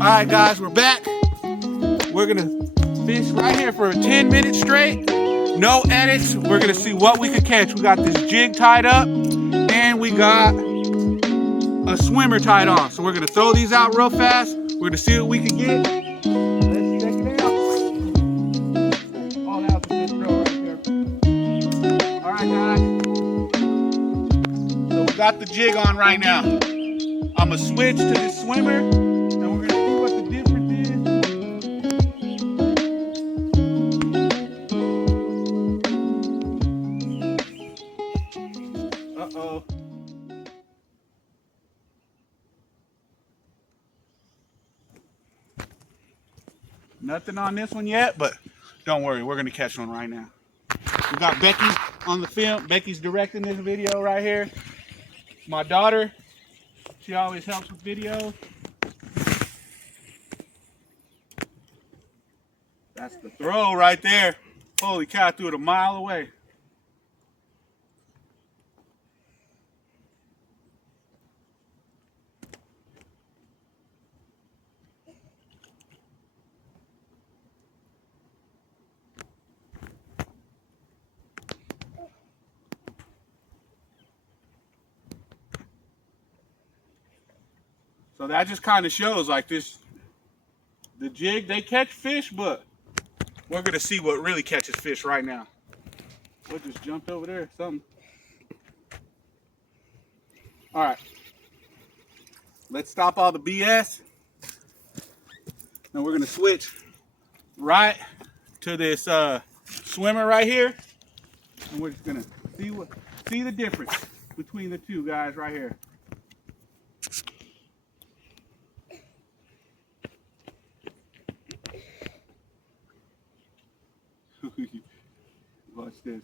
right, guys, we're back. We're gonna fish right here for 10 minutes straight. No edits. We're gonna see what we could catch. We got this jig tied up, and we got a swimmer tied on. So we're gonna throw these out real fast. We're gonna see what we can get. Let's check it out. Oh, that was a good throw right there. All right, guys. So we got the jig on right now. I'm gonna switch to this swimmer, and we're gonna see what the difference is. Uh-oh. Nothing on this one yet, but don't worry, we're gonna catch one right now. We got Becky on the film. Becky's directing this video right here. My daughter, she always helps with videos. That's the throw right there. Holy cow, I threw it a mile away. So that just kind of shows like this, the jig, they catch fish, but we're gonna see what really catches fish right now. What just jumped over there? Something. All right. Let's stop all the BS. Now we're gonna switch right to this swimmer right here, and we're just gonna see the difference between the two guys right here. Watch this.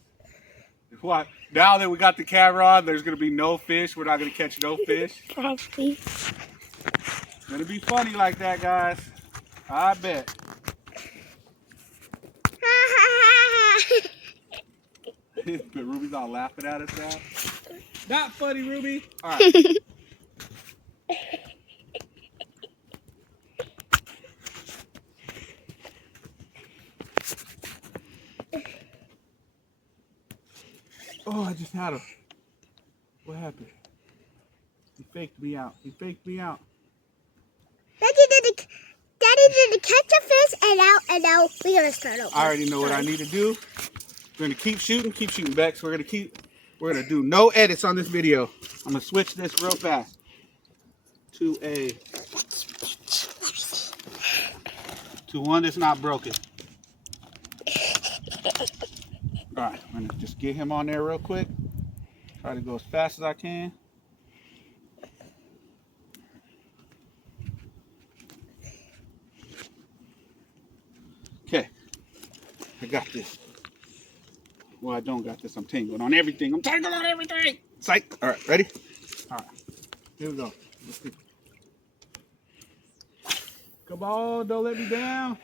What? Now that we got the camera on, there's gonna be no fish. We're not gonna catch no fish. Probably. It's gonna be funny like that, guys. I bet. But Ruby's all laughing at us now. Not funny, Ruby. All right. Oh, I just had him. What happened? He faked me out. He faked me out. Daddy did catch a fish, and now we're gonna start over. I already know what I need to do. We're gonna keep shooting back. So we're gonna do no edits on this video. I'm gonna switch this real fast to one that's not broken. All right, I'm gonna just get him on there real quick. Try to go as fast as I can. Okay, I got this. Well, I don't got this. I'm tangled on everything. I'm tangled on everything. Psych. All right, ready? All right, here we go. Let's see. Come on, don't let me down.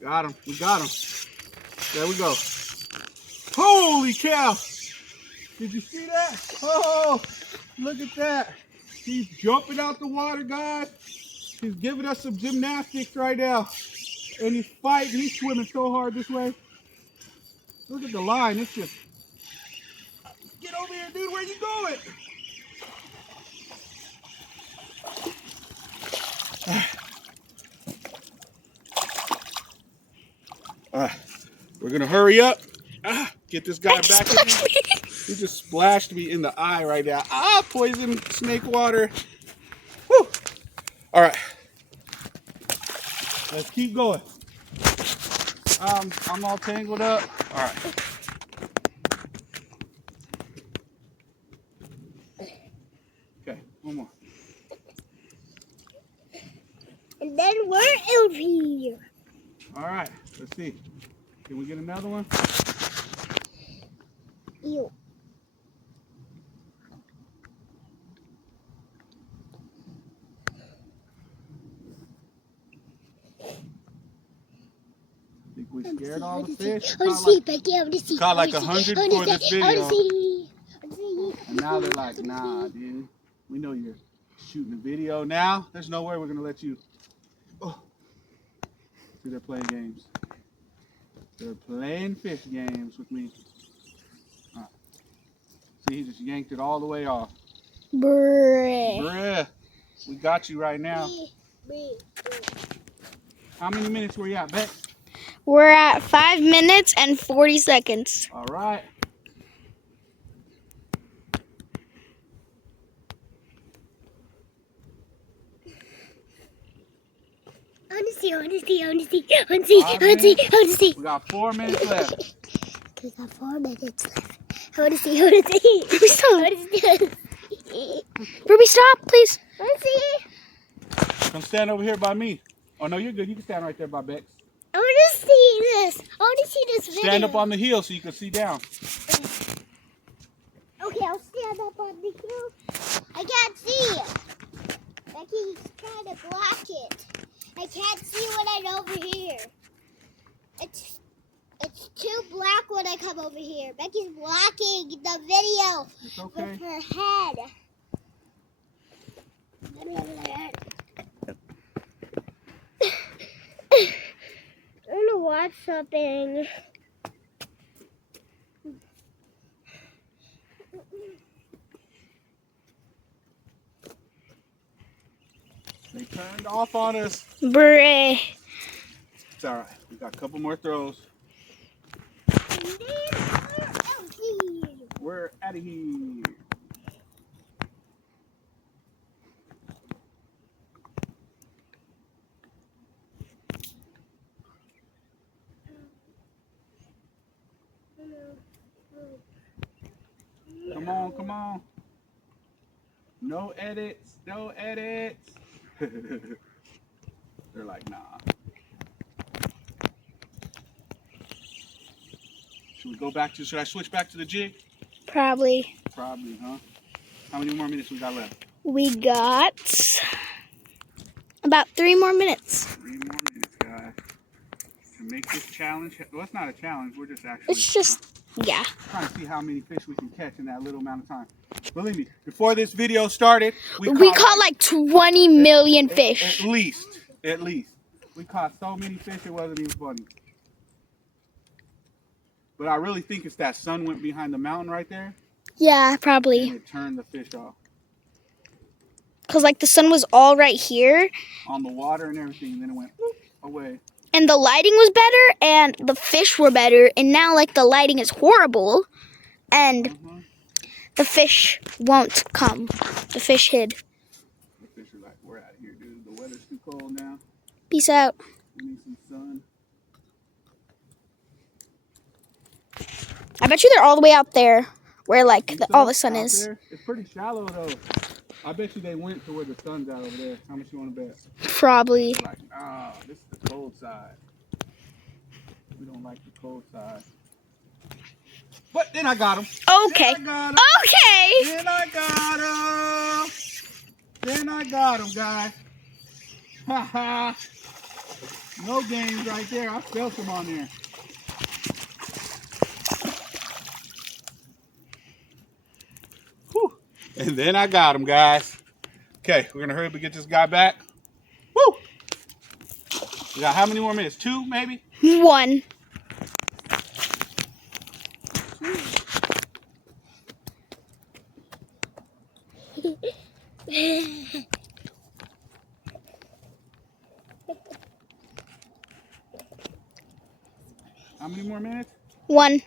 Got him. We got him. There we go. Holy cow. Did you see that? Oh, look at that. He's jumping out the water, guys. He's giving us some gymnastics right now. And he's fighting. He's swimming so hard this way. Look at the line. It's just... Get over here, dude. Where you going? We're gonna hurry up. Get this guy back in here. He just splashed me in the eye right now. Poison snake water. Woo. All right. Let's keep going. I'm all tangled up. All right. Okay, one more. And then we're over here. All right, let's see. Can we get another one? Ew. You scared all the fish? I want to see, Becky. I want to see. Caught like 100 for this video. I want to see. And now they're like, nah, dude. We know you're shooting a video now. There's no way we're going to let you. Oh. See, they're playing games. They're playing fish games with me. All right. See, he just yanked it all the way off. Bruh. We got you right now. How many minutes were you at, Beck? We're at 5 minutes and 40 seconds. All right. I want to see. I want to see. I want to see. I want to see. I want to see. I want to see. We got 4 minutes left. We got 4 minutes left. I want to see. I want to see. Ruby, stop. I want to see. Ruby, stop, please. I want to see. Come stand over here by me. Oh, no, you're good. You can stand right there by Bex. I want to see this. I want to see this video. Stand up on the hill so you can see down. Okay, I'll stand up on the hill. I can't see. Becky's trying to block it. I can't see when I'm over here. It's too black when I come over here. Becky's blocking the video It's okay. with her head. I want to watch something. They turned off on us. Bruh. It's all right. We got a couple more throws. We're out of here. Come on, come on. No edits, no edits. They're like, nah. Should I switch back to the jig? Probably. Probably, huh? How many more minutes we got left? We got about 3 more minutes. 3 more minutes, guys. To make this challenge, well, it's not a challenge. We're just actually It's just, yeah. trying to see how many fish we can catch in that little amount of time. Believe me, before this video started, We caught like 20 million fish. At least. We caught so many fish it wasn't even funny. But I really think it's that sun went behind the mountain right there Yeah, and probably. it turned the fish off Because like the sun was all right here. on the water and everything, and then it went whoop, away. And the lighting was better. And the fish were better. And now like the lighting is horrible. And the fish won't come. The fish hid. The fish are like, we're out of here, dude. The weather's too cold now. Peace out. We need some sun. I bet you they're all the way out there where like Think all so? the sun Out is. there? It's pretty shallow though. I bet you they went to where the sun's at over there. How much you want to bet? Probably. Like, nah, this is the cold side. We don't like the cold side. But then I got him. Okay. Then I got him. Okay. Then I got him, guys. Ha ha. No games right there. I felt him on there. Whew. And then I got him, guys. Okay, we're gonna hurry up and get this guy back. Woo! We got how many more minutes? 2, maybe? 1. How many more minutes? 1.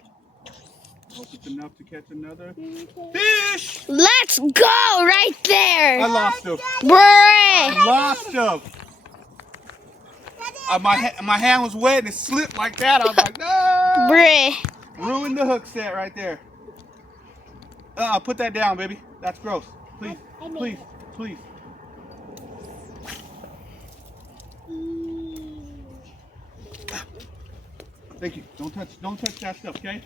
Hope it's enough to catch another fish. Let's go right I there. lost him. Bruh. Lost him. My hand was wet and it slipped like that. I was like, no. Bruh. Ruined the hook set right there. Put that down, baby. That's gross. Please, please, please. Thank you. Don't touch that stuff, okay?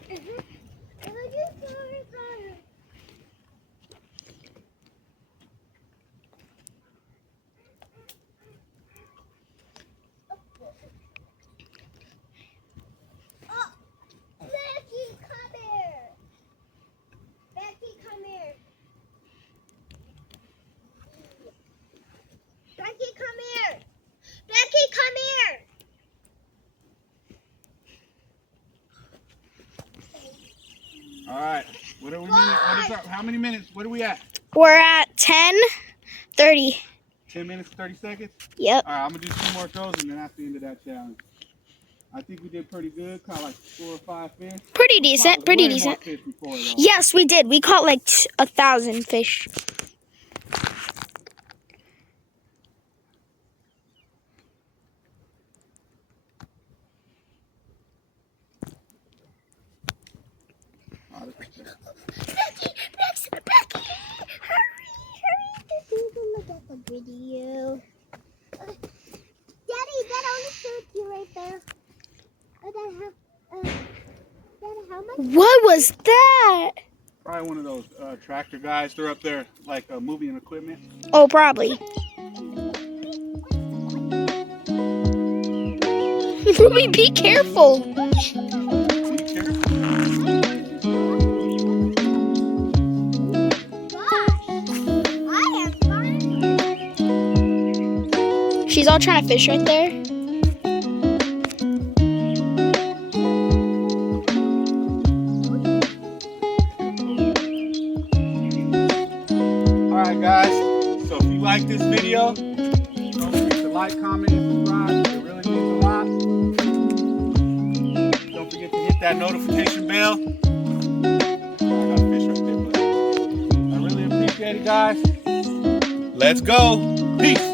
Becky, come here. Becky, come here. All right. What are we? What is up? How many minutes? What are we at? We're at 10:30. 10 minutes, 30 seconds? Yep. All right, I'm going to do 2 more throws, and then that's the end of that challenge. I think we did pretty good. Caught like 4 or 5 fish. Pretty decent. Pretty Way more decent. fish before, though. Yes, we did. We caught like 1,000 fish. Becky, hurry. Look at the video. Daddy, that only showed you right there. Daddy, how much? What was that? Probably one of those tractor guys. They're up there like moving equipment. Oh, probably. Ruby, be careful. Be careful. Gosh, I have fun. She's all trying to fish right there. Alright guys, so if you like this video, don't forget to like, comment, and subscribe. It really means a lot. Don't forget to hit that notification bell. I got a fish right there, but I really appreciate it, guys. Let's go. Peace.